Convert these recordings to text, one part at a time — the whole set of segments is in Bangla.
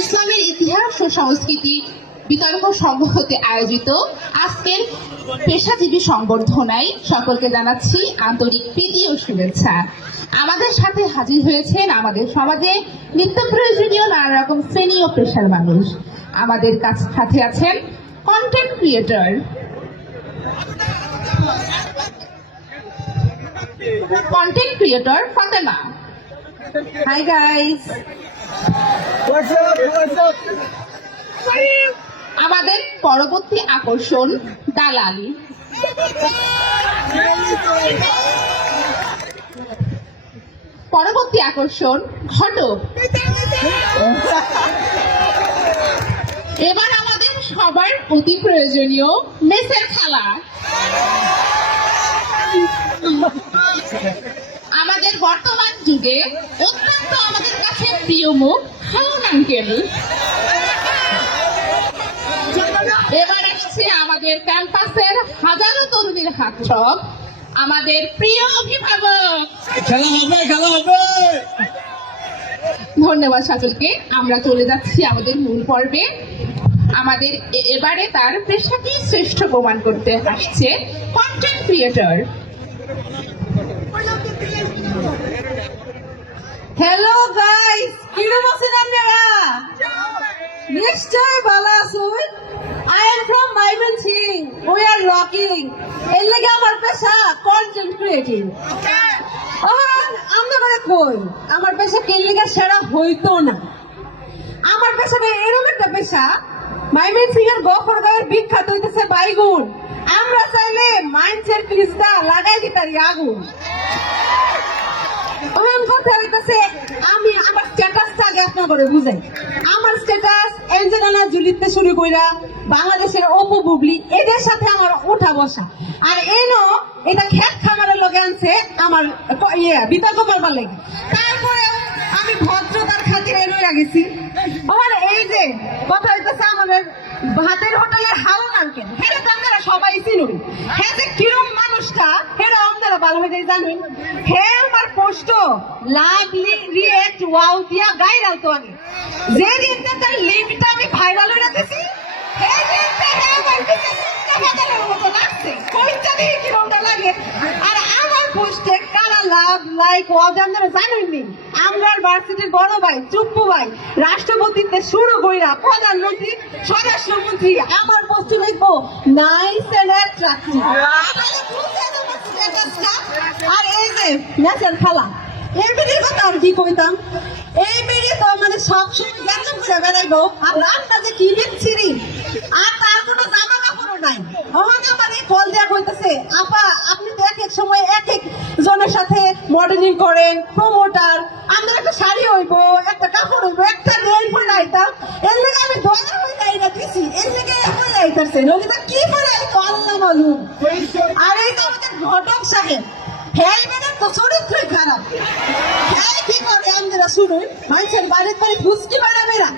ইসলামের ইতিহাস ও সংস্কৃতি বিতর্ক সংঘ হতে আয়োজিত। আজকের পেশাজীবী সংবর্ধনায় সকলকে জানাচ্ছি আন্তরিক প্রীতি ও শুভেচ্ছা। আমাদের সাথে হাজির হয়েছেন আমাদের সমাজে নিত্য প্রয়োজনীয় নানা রকম শ্রেণি ও পেশার মানুষ। আমাদের কাছে সাথে আছেন content creator content creator Fatema. Hi guys আমাদের পরবর্তী আকর্ষণ দালালি। পরবর্তী আকর্ষণ ঘটক। এবার আমাদের সবার অতি প্রয়োজনীয় মেসের খালা। আমাদের বর্তমান যুগে অত্যন্ত আমাদের কাছে প্রিয় মুখ খাউন আঙ্কেল এবার এসেছে আমাদের ক্যাম্পাসের হাজারো তরুণীর হাত আমাদের প্রিয় অভিভাবক। ধন্যবাদ সকলকে। আমরা চলে যাচ্ছি আমাদের মূল পর্বে। আমাদের এবারে তার পেশাকেই শ্রেষ্ঠ প্রমাণ করতে আসছে কন্টেন্ট ক্রিয়েটর হ্যালো গাইস কিরম আছেন আপনারা? নিশ্চয় ভালো আছেন। I am from Mymensingh we are rocking এর লাগে আমার পেশা কন্টেন্ট ক্রিয়েটিং আমরা মানে কই? আমার পেশা কে লিগা সেরা হইতো না। আমার পেশা এরকম একটা পেশা। মাইমেন সিং এর গফর গায়ের বিখ্যাত হইতেছে বাইগুন। আমরা চাইলে মাইন্ডসের পিসটা লাগাই দিতারি আগুন। হইতাছে আমি আমার আপনার বুঝাই। আমার স্ট্যাটাস এঞ্জেলিনা জুলিতে শুরু কইরা বাংলাদেশের অপু বুবলি, এদের সাথে আমার বসা। আর এটা খেত খামারের লগে আনছে আমার ইয়ে বিতর্ক করবার তারপরে আমি ভদ্রতার খাতিরে রয়ে গেছি। আমার এই যে কথা হইতেছে আমাদের ভাতের হোটেলের আঙ্কেল হেরে তো আপনারা সবাই চিনুন। হ্যাঁ যে কিরম মানুষটা হয়ে জানুন হ্যাঁ আমার পোস্ট লাভলি রিয়েক্ট ওয়াও দিয়া গাইরাল তো আগে যে দিনটা তার লিঙ্কটা আমি ভাইরাল হয়ে দিছি সেই দিনটা হ্যাঁ লাগে? আর আমার পোস্টে কারা লাভ লাইক ওয়াও দিয়ে আপনারা জানেননি আমরা ভার্সিটির বড় ভাই, চুপ্পু ভাই রাষ্ট্রপতিতে শুরু কইরা প্রধানমন্ত্রী, স্বরাষ্ট্রমন্ত্রী, আমার পোস্ট লিখব নাইস এন্ড অ্যাট্রাক্টিভ আর এই যে, নেচার খেলা। এই বেরিয়ে কথা আর কি কইতাম? এই বেরিয়ে তো মানে সবসময় জ্ঞান করে বেড়াইবো। আর রাতটা যে কি লিখছিরি আর তার কোনো জামা নাই। আমার আমার কল দেওয়া কইতেছে আপা, আপনি তো এক এক সময় এক এক জনের সাথে মডেলিং করেন প্রমোটার আমাদের একটা শাড়ি হইবো, একটা কাপড় হইবো, একটা নেল পরে আইতাম এর লেগে আমি দয়া হয়ে আইনা দিছি, এর লেগে পরে আইতাছে নদীটা কি আইতো আল্লাহ মালুম। আর এই তো আমাদের ঘটক সাহেব হ্যাঁ চরিত্রই খারাপ। হ্যাঁ কি করে আমরা শুনুন মানুষের বাড়ির বাড়ি ফুসকি বানাবে না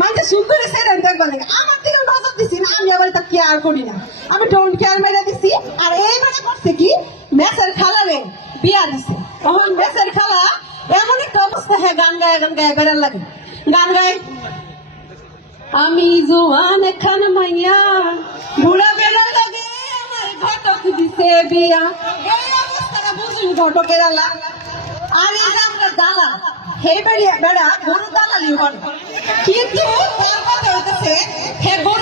মানুষের সুন্দরী সেরেন দেখবার আমার দিকে না, আমি আবার তা কেয়ার করি না। আমি ডোন্ট কেয়ার মেরে দিছি, আর এই মানে করছে কি, মেসের খালা রে বিয়া দিছে। তখন মেসের খালা এমন একটা অবস্থা হ্যাঁ গান গায়ে গান গায়ে, বেড়ার লাগে। গান গায়, আমি জোয়ান খান মাইয়া, বুড়া বেড়া লাগে, আমার ঘটক দিছে বিয়া। এই অবস্থাটা বুঝুন ঘটকের আলা আর এই আমরা দালা হে বেড়া, গরু দালালি করে। কিন্তু তার কথা হইতেছে, হে গরু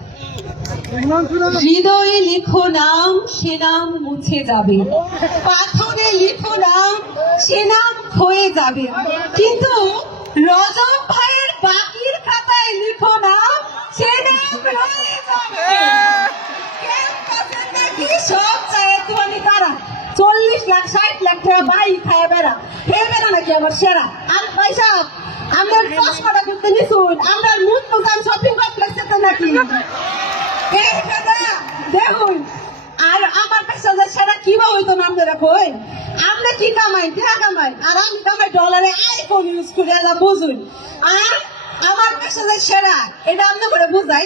হৃদয়ে লিখো নাম, সে নাম মুছে যাবে। পাথরে লিখো নাম, সে নাম ক্ষয়ে যাবে। কিন্তু রজব ভাইয়ের বাকির খাতায় লিখো নাম, সে নাম রয়ে যাবে। সব চায়? তোমানি তারা। চল্লিশ লাখ, ষাট লাখ টাকা বাই খায় বেড়া। হে বেড়া নাকি আমার সেরা? আর পয়সা আমরা চশমাটা করতে নিছুন আমরা মুখ মুখান শপিং কমপ্লেক্সে নাকি। এই দাদা দেখুন। আর আমার কাছে সেটা কীভাবে হইতো আপনারা কই? আমরা কি কামাই টাকা কামাই? আর আমি কামাই ডলারে আইফোন ইউজ করে বুঝুন। আর আমার কাছে যে সেরা, এটা আপনি করে বুঝাই।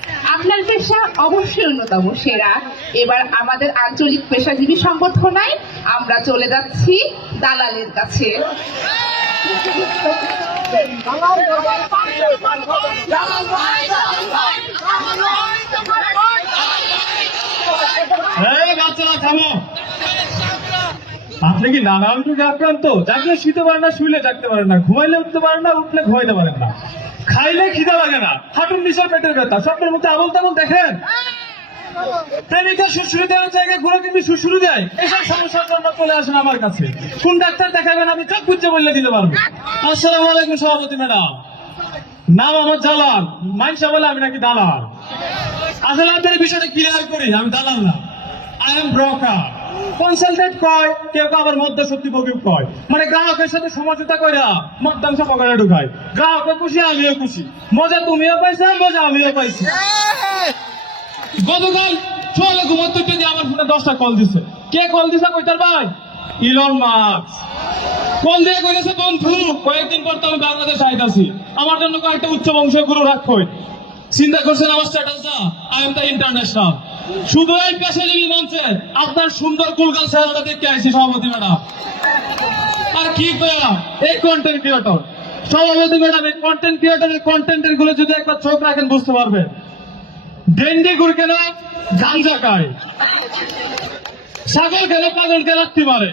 আপনার পেশা অবশ্যই অন্যতম, সেরা। এবার আমাদের আঞ্চলিক পেশাজীবী সংগঠনায় আমরা চলে যাচ্ছি দালালের কাছে। আপনি কি নানান রোগে আক্রান্ত? জাগলে শুতে পারেন না, শুইলে জাগতে পারেন না। ঘুমাইলে উঠতে পারেন না, উঠলে ঘুমাইতে পারেন না। খাইলে খিদে লাগে না। হাঁটুর নিচের পেটের ব্যথা। স্বপ্নের মধ্যে আবল তাবল দেখেন চলে আসেন আমার কাছে। আমি বললে দিতে পারব। আলাইকুম ম্যাডাম। নাম আমার মাইনসা বলে আমি নাকি দালাল? আপনার বিষয়টা ক্লিয়ার করি, আমি দালাল না। আই এম ব্রোকার কনসালটেন্ট কয়, কেউ আবার মধ্যস্থি ভোগী কয়। মানে গ্রাহকের সাথে সমঝোতা কইরা মদ্যাংশ পকেটে ঢুকায়। গ্রাহকও খুশি, আমিও খুশি। মজা তুমিও পাইছো, মজা আমিও পাইছি। গতকাল সকালে ঘুমাতে দিয়ে আমার ফোনে দশটা কল দিছে। কে কল দিছে কইতার ভাই? ইলন মার্কস কল দিয়ে কইছে বন্ধু, কয়েকদিন পর তো আমি বাংলাদেশ আইতাছি। আমার জন্য কয়েকটা উচ্চ বংশের গুরু রাখই চিন্তা করছেন আমার স্ট্যাটাসটা আই এম দ্য ইন্টারন্যাশনাল শুধু এই পেশাজীবী মঞ্চে আপনার সুন্দর কুলকাল চেহারাটা দেখতে আইছি সভাপতি ম্যাডাম। আর কি পেলাম এই কন্টেন্ট ক্রিয়েটর সভাপতি ম্যাডাম, এই কন্টেন্ট ক্রিয়েটরের কন্টেন্টেরগুলো যদি একবার চোখ রাখেন, বুঝতে পারবেন। ডেন্ডি গুড় কেন, গাঞ্জা খায়। ছাগল কেন পাগলকে রাখতে পারে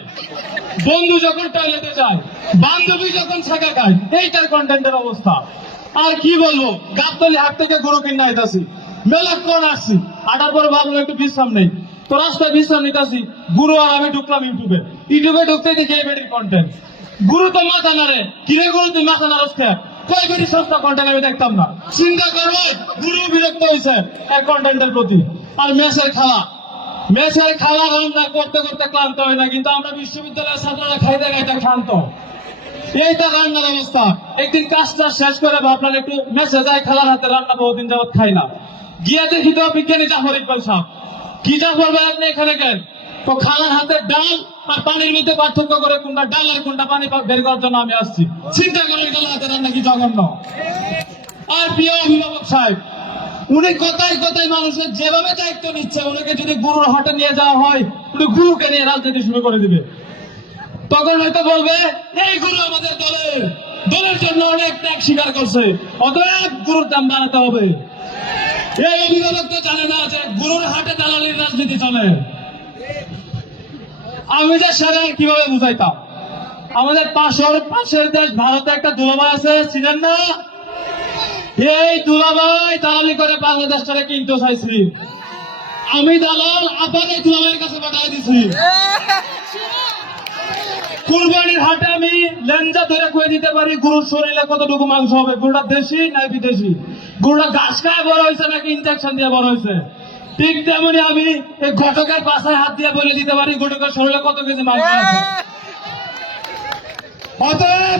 বন্ধু যখন টয়লেটে যায়, বান্ধবী যখন ছাকা খায়, এইটার কন্টেন্টের অবস্থা। আর কি বলব, গাবতলি হাট থেকে গরু কিনে আইতাছি। মেলাক্ষণ আসছি? আটার পরে ভাবলাম একটু বিশ্রাম নেই। তো রাস্তায় বিশ্রাম গুরু আর আমি ঢুকলাম ইউটিউবে। ইউটিউবে ঢুকতে বেটির কন্টেন্ট গুরু তো মাথা কিরে গুরু তুই মাথা কয় বেটি সস্তা কন্টেন্ট আমি দেখতাম না। চিন্তা গুরু বিরক্ত হয়েছে এই কন্টেন্টের প্রতি। আর মেসের মেসের রান্না করতে করতে ক্লান্ত হয় না, কিন্তু আমরা বিশ্ববিদ্যালয়ের ছাত্ররা খাইতে খাইতে ক্লান্ত এইটা রান্নার অবস্থা। একদিন কাজটা শেষ করে ভাবলাম একটু মেসে যায় খালার হাতে রান্না বহুদিন যাবত খাই না। গিয়ে দেখি তো বিজ্ঞানী জাফর ইকবাল সাহেব। কি জাফর ভাই আপনি এখানে কেন? তো খালার হাতে ডাল আর পানির মধ্যে পার্থক্য করে কোনটা ডাল আর কোনটা পানি বের করার জন্য আমি আসছি। চিন্তা করে খালার হাতে রান্না কি জঘন্য? আর প্রিয় অভিভাবক সাহেব, উনি কথায় কথায় মানুষের যেভাবে দায়িত্ব নিচ্ছে, উনাকে যদি গুরুর হাটে নিয়ে যাওয়া হয়, উনি গুরুকে নিয়ে রাজনীতি শুরু করে দিবে। তখন হয়তো বলবে, এই গুরু আমাদের দলের। দলের জন্য অনেক ত্যাগ স্বীকার করছে। অতএব গুরুর দাম বাড়াতে হবে। এই অভিভাবক তো জানে না যে গুরুর হাটে দালালির রাজনীতি চলে। আমি যে কীভাবে বুঝাইতাম? আমাদের পাশের পাশের দেশ ভারতে একটা আছে না? এই দালালি করে কিনতে চাইছি আমি দালাল আপনাকে দুলাভাইয়ের কাছে পাঠিয়ে দিছি। কুরবানির হাটে আমি লেঞ্জা ধরে কয়ে দিতে পারি, গরুর শরীরে কতটুকু মাংস হবে গরুটা দেশি না বিদেশি? গরুটা ঘাস খায়, বড় হয়েছে নাকি? ইনজেকশন দিয়ে বড় হয়েছে। ঠিক তেমনি আমি এই ঘটকের পাশায় হাত দিয়ে বলে দিতে পারি, ঘটকের শরীরে কত আছে? অতএব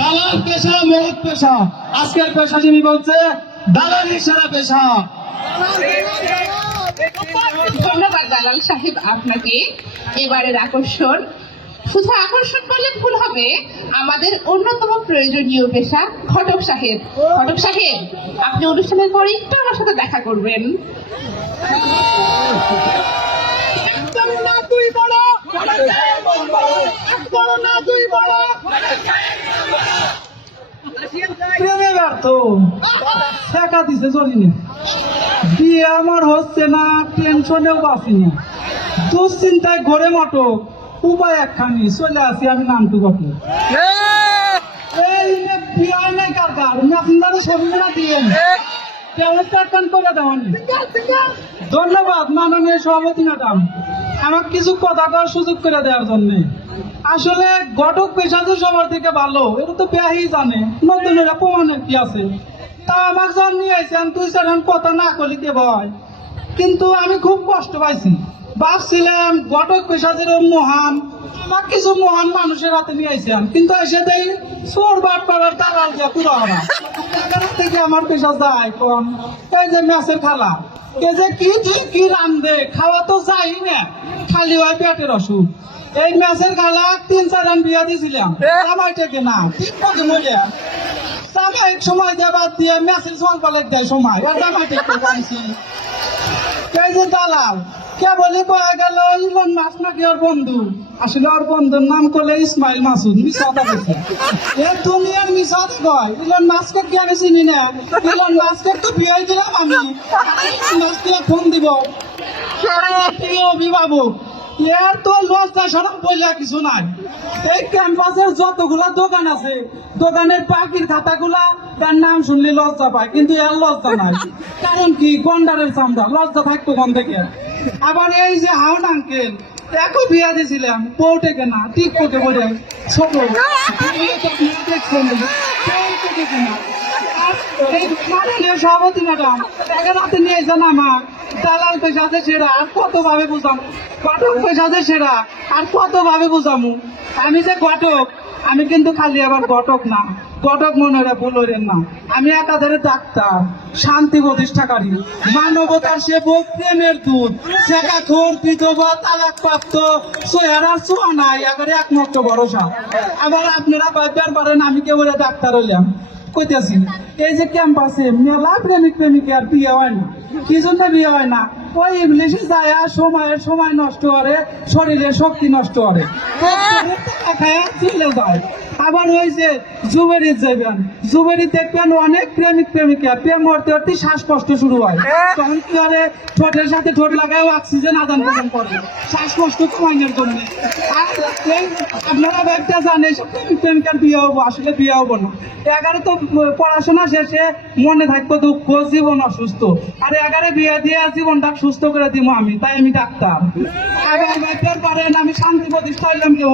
দালাল পেশা মহৎ পেশা। আজকের পেশাজীবী বলছে দালালি সেরা পেশা। ধন্যবাদ দালাল সাহেব আপনাকে। এবারের আকর্ষণ শুধু আকর্ষণ করলে ভুল হবে আমাদের অন্যতম প্রয়োজনীয় পেশা ঘটক সাহেব। ঘটক সাহেব আপনি অনুষ্ঠানের পরে একটু আমার সাথে দেখা করবেন। একদম না তুই বড়। না তুই বড়। প্রেমে ব্যর্থ। শেখা দিছে চলিনি বিয়ে আমার হচ্ছে না টেনশনেও বাঁচি না দুশ্চিন্তায় ঘরে মটো উপায় একখানি চলে আসি আমি নামটু কত এই বিয়ে নেই কারকার মেসেঞ্জারে ছবি না দিয়ে ব্যবস্থা একখান করে দেওয়ানি ধন্যবাদ মাননীয় সভাপতি ম্যাডাম। আমার কিছু কথা করার সুযোগ করে দেওয়ার জন্য। আসলে ঘটক পেশা যে সবার থেকে ভালো এটা তো ব্যাহি জানে। নতুনেরা প্রমাণের কি আছে। তা আমার যখন নিয়ে আইসেন তুই সেখান কথা না করলিতে ভয় কিন্তু আমি খুব কষ্ট পাইছি। ভাবছিলাম ঘটক পেশা যেরকম মহান, বা কিছু মহান মানুষের হাতে নিয়ে আইসেন কিন্তু এসে দেই চোর বাট পাড়ার দালাল দিয়া পুরো থেকে আমার পেশা যায় কম। এই যে ম্যাচের খেলা, এই যে কি কি রান্ধে খাওয়া তো যাই না, খালি হয় পেটের অসুখ। এই ম্যাচের খেলা তিন, চার রান বিয়া দিয়েছিলাম, আমার থেকে না ঠিক মতো মরিয়া সাময়িক সময় দিয়ে বাদ দিয়ে ম্যাচের জল পালেট দেয় সময়, আর ঠিক পাইছি এই যে দালাল কে বলি পাওয়া গেল ইলন মাস নাকি ওর বন্ধু? আসলে ওর বন্ধুর নাম করলে ইসমাইল মাসুদ মিশাদা গেছে। এ তুমি আর মিসাদ কয়? ইলন মাসকে কি আমি চিনি না? ইলন মাসকে তো বিয়ে দিলাম আমি। মাসকে ফোন দিব। প্রিয় অভিভাবক এর তো লজ্জা সরম বইলা কিছু নাই। এই ক্যাম্পাসের যতগুলা দোকান আছে, দোকানের পাখির খাতাগুলা তার নাম শুনলে লজ্জা পায়, কিন্তু এর লজ্জা নাই। কারণ কি? গন্ডারের চামড়া, লজ্জা থাকতো কোন থেকে? আবার এই যে হাউন আঙ্কেল একই বিয়া দিয়েছিলাম পৌটে কেনা ঠিক পৌটে পড়ে ছোট দেখছেন এই মাননীয় সভাপতি ম্যাডাম এখানে হাতে নিয়ে এসেন আমার। দালাল পেশাতে সেরা, আর কত ভাবে বুঝাম ঘটক পেশাতে সেরা, আর কত ভাবে বুঝামু? আমি যে ঘটক, আমি কিন্তু খালি আবার ঘটক না। ঘটক মনে হয় ভুল হইলেন না। আমি একাধারে ডাক্তার, শান্তি প্রতিষ্ঠাকারী। মানবতার সেবক প্রেমের দূত শেখা খোর বিধবা তালাক প্রাপ্ত সোয়ারা সোয়া নাই, একেবারে একমাত্র ভরসা। আবার আপনারা ভাবতে পারেন, আমি কেবল ডাক্তার হইলাম। কইতেছি, এই যে ক্যাম্পাসে মেলা প্রেমিক প্রেমিক আর বিয়ে হয় না। কি জন্য বিয়ে হয় না? ওই ইংলিশে যায় সময়ের সময় নষ্ট করে, শরীরে শক্তি নষ্ট করে। আবার ওই যে জুবেরি যাবেন জুবেরি দেখবেন অনেক প্রেমিক, প্রেমিকা, প্রেম করতে করতে শ্বাসকষ্ট শুরু হয়। তখন কি করে? ঠোঁটের সাথে ঠোঁট লাগায় অক্সিজেন আদান প্রদান করে। শ্বাসকষ্ট কমানোর জন্য। আপনারা একটা সব প্রেমিক, প্রেমিকার বিয়ে হব, আসলে বিয়ে হব না। এগারো তো পড়াশোনা শেষে মনে থাকব দুঃখ, জীবন অসুস্থ। আর এগারো বিয়ে দিয়ে জীবনটা সুস্থ করে দিব আমি, তাই আমি ডাক্তার। আমি শান্তি প্রতিষ্ঠা হইলাম কেউ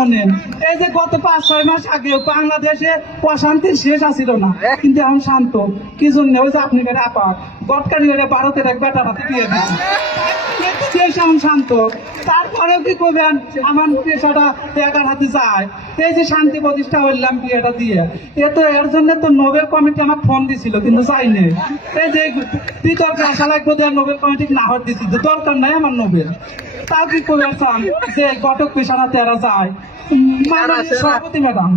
হনেন। এই যে গত পাঁচ, ছয় মাস আগে বাংলাদেশে অশান্তির শেষ আসিল না, কিন্তু এখন শান্ত। কি জন্য? ওই যে আপনি গটকারি করে ভারতের এক হাতে দিয়ে দিন এখন শান্ত। তারপরেও কি করবেন? আমার পেশাটা একার হাতে যায়। এই যে শান্তি প্রতিষ্ঠা হইলাম বিয়েটা দিয়ে। এ তো এর জন্য তো নোবেল কমিটি আমার ফোন দিছিল, কিন্তু চাইনি এই যে বিতর্ক লাগবে নোবেল কমিটি না হতে যে দরকার নাই আমার নোবেল তাও কি করে চান যে কটক পেশানা তেরা যায় সভাপতি ম্যাডাম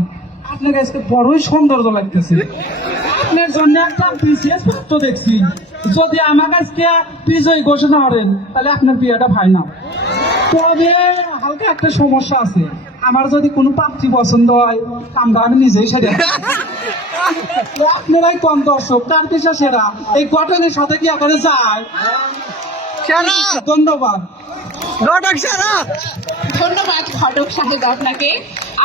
আপনার কাছে বড়ই সৌন্দর্য লাগতেছে। আপনার জন্য একটা বিশেষ পাত্র দেখছি। যদি আমার কাছে বিজয় ঘোষণা করেন তাহলে আপনার বিয়েটা ভাই না তবে হালকা একটা সমস্যা আছে। আমার যদি কোনো পাত্রী পছন্দ হয় আমরা আমি নিজেই সেটা আপনারাই কম দর্শক তার পেশা সেরা। এই ঘটনের সাথে কি আকারে যায়? ধন্যবাদ। ধন্যবাদ ঘটক সাহেব আপনাকে।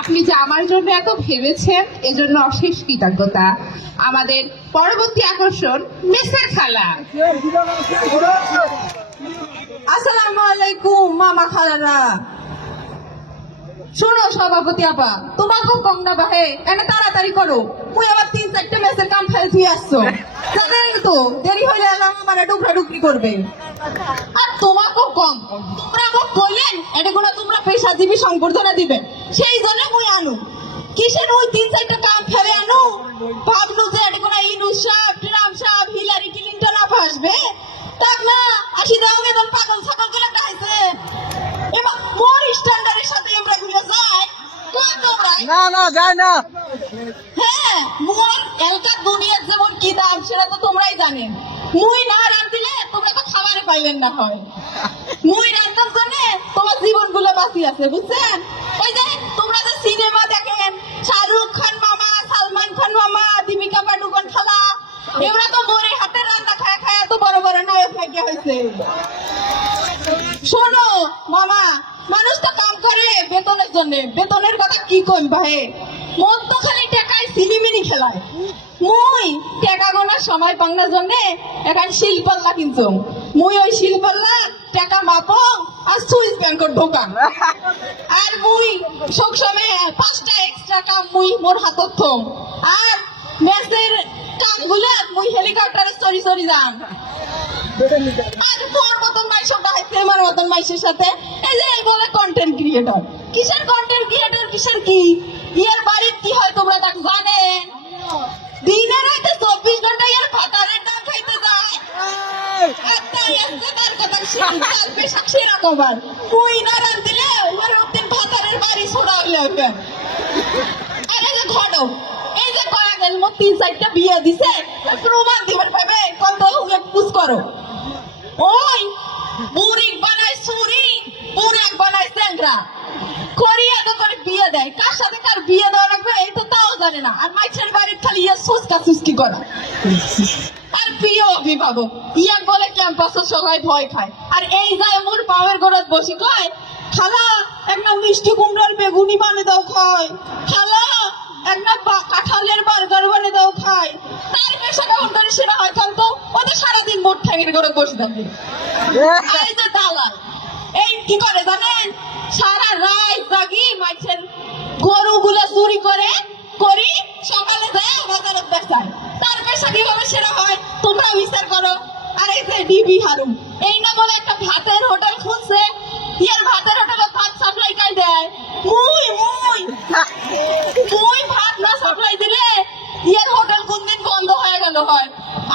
আপনি যে আমার জন্য এত ভেবেছেন এজন্য অশেষ কৃতজ্ঞতা। আমাদের পরবর্তী আকর্ষণ মেসের খেলা আসসালামু মামা খালারা। শোনো সভাপতি আপা তোমাকে কম না বাহে, এনে তাড়াতাড়ি করো। মুই আবার তিন চারটে ম্যাচের কাম ফেলে দিয়ে আসছো। জানেন তো, দেরি হইলে এলাম আমার ডুকরা ডুকরি করবে। আর তোমাকেও কম তোমরা আমাকে কইলেন এটা কোনো তোমরা পেশাজীবী সংবর্ধনা দিবে। সেই জন্য মুই আনু। কিসের ওই তিন চারটা কাম ফেলে আনু? ভাবলু যে এটা কোনো ইনুস সাহেব, ট্রাম্প সাহেব, হিলারি ক্লিন্টন আপা আসবে। তাক না আসি দাও বেতন পাগল ছাগল করে খাইছে এবার মোর স্ট্যান্ডার্ডের সাথে আমরা গুলো যায় না না যায় না। হ্যাঁ মোর এলকার দুনিয়ার যেমন কি দাম সেটা তো তোমরাই জানেন মুই না রান্ধিলে তোমরা তো খাবারে পাইবেন না হয়। মুই রান্নার জন্য তোমার জীবনগুলো বাঁচি আছে বুঝছেন? ওই যে তোমরা যে সিনেমা দেখেন শাহরুখ খান মামা সালমান খান মামা দীপিকা পাডুকোন খালা এগুলা তো মোরে হাতে রান্না খায় খায় এত বড় বড় নায়ক ভাগ্য হয়েছে শোনো, মামা মানুষ তো কাম করে বেতনের জন্য। বেতনের কথা কি কম ভাই মন তো খালি টাকায় সিলিমিনি খেলায়। মুই টাকা গোনার সময় পাংনার জন্য এখন শিল্পাল্লা কিনছো মুই ওই শিল্পাল্লা টাকা মাপো আর সুইস ব্যাংকের দোকান আর মুই সব সময় পাঁচটা এক্সট্রা কাম মুই মোর হাতত থম। আর ম্যাচের কামগুলো মুই হেলিকপ্টারে সরি সরি যাম। সাথে এই যে এই বলে কন্টেন্ট ক্রিয়েটর কিসের কন্টেন্ট ক্রিয়েটর কিসের কি? ইয়ার বাড়ির কি হয় তোমরা তাক জানে? দিনে রাতে চব্বিশ ঘণ্টা ইয়ার ভাতারের দাম খাইতে যায়। একটা কথা শুনি তার পেশা সেরকম আর মুই না রান দিলে? ওর দিন ভাতারের বাড়ি ছোড়া হইলে হবে আরে যে ঘটো এই যে কয়া গেল তিন চারটা বিয়ে দিছে প্রমাণ দিবেন পাবে কত? পুষ করো। ওই বুড়ি বানায় সুরি বুড়াক বানায় স্যাংরা করিয়া তো করে বিয়ে দেয়। কার সাথে কার বিয়ে দেওয়া লাগবে এই তো তাও জানে না। আর মাইছের বাড়ির খালি ইয়ে সুস্কা সুস্কি করে। আর প্রিয় অভিভাবক, ইয়াক বলে ক্যাম্পাসের সবাই ভয় খায়। আর এই যায় মোর পাওয়ের গোড়াত বসে কয়, খালা, একটা মিষ্টি কুমড়ার বেগুনি বানে দাও খায় খালা, একটা কাঁঠালের বার্গার বানে দাও খায় করে বসে থাকে। এই দালাল, এই কি করে জানেন? সারা রাত জাগি মাছের গরুগুলো চুরি করে করি, সকালে যায় বাজারে বেচায়। তার পেশা কীভাবে সেরা হয় তোমরা বিচার করো। আর এই যে ডিবি হারুম এই না বলে একটা ভাতের হোটেল খুলছে, ইয়ার ভাতের হোটেলে ভাত সাপ্লাই কাই দেয়? মুই মুই মুই ভাত না সাপ্লাই দিলে ইয়ার হোটেল কোনদিন বন্ধ হয়ে গেল হয়।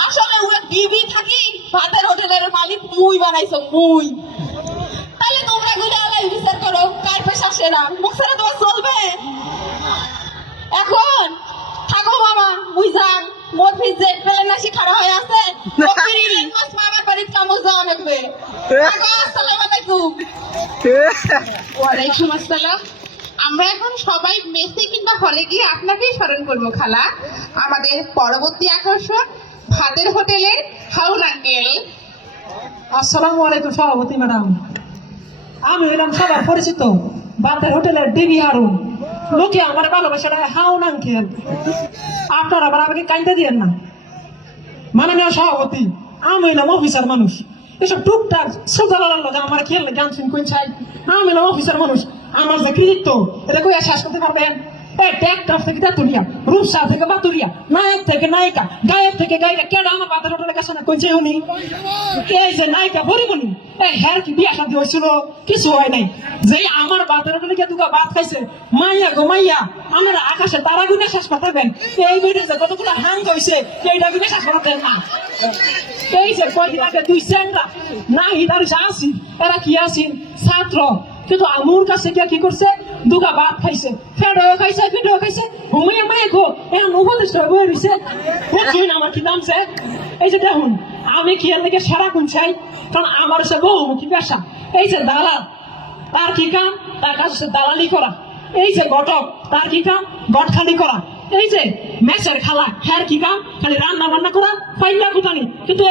আসলে ওই ডিবি থাকি ভাতের হোটেলের মালিক মুই বানাইছো মুই। তাহলে তোমরা গুলো আলাই বিচার করো কার পেশা সেরা? মুখ সেরা তোমার চলবে? এখন থাকো মামা বুঝান মোর ফিজে পেলে নাসি খাড়া হয়ে আছে। ওকিরি মামার বাড়ির কামড় যাওয়া লাগবে। আসসালামু আলাইকুম। ওয়ালাইকুম আসসালাম। আমরা এখন সবাই মেসে কিংবা হলে গিয়ে আপনাকেই স্মরণ করব খালা। আমাদের পরবর্তী আকর্ষণ ভাতের হোটেলে হাউল আঙ্কেল আসসালামু আলাইকুম সভাপতি ম্যাডাম। আমি হইলাম সবার পরিচিত বাতের হোটেলের ডিবি হারুন। লোকে আমার ভালোবাসাটা হাউন আঙ্কেল আপনারা আবার আমাকে কাইতে দিয়েন না। মাননীয় সভাপতি, আমি হইলাম অফিসার মানুষ। এসব টুকটাক সোজালার লগে আমার খেয়াল গান শুন কোন চাই আমি হইলাম অফিসার মানুষ। আমার যে কৃতিত্ব, এটা কই শেষ করতে পারবেন? এই ট্যাক্টর থেকে তেতুলিয়া রূপসা থেকে বাতুলিয়া নায়ক থেকে নায়িকা, গায়ক থেকে গায়িকা কেডা আমার বাতের হোটেলের কাছে না কইছে উনি? এই যে নায়িকা বলিবনি এই হ্যার কি বিয়া শান্তি হয়েছিল? কিছু হয় নাই। যে আমার বাতের হোটেলে গিয়ে দুগা ভাত খাইছে, মাইয়া গো মাইয়া, আমার আকাশে তারা গুনে শেষ করতেন এই বেড়ে যে কতগুলো হাং হয়েছে এইটা গুনে শেষ করতেন না। এই যে কয়দিন আগে দুই সেন্টা না হিদার আসি এরা কি আসিন ছাত্র। কিন্তু আমুর কাছে কি করছে? দুগা ভাত খাইছে ফেডও খাইছে ফেডও খাইছে ঘুমিয়ে মায়ে গো এখন উপদেশ বয়ে রইছে বুঝুন আমার কি নামছে এই যে দেখুন আমি কি এর থেকে সারা কোন চাই কারণ আমার সে বহুমুখী পেশা এই যে দালাল তার কি কাম তার কাছে দালালি করা এই যে ঘটক তার কি কাম গটখালি করা এই যে মেসের খালা হ্যার কি কাম খালি রান্না বান্না করা ফাইলা কুটানি কিন্তু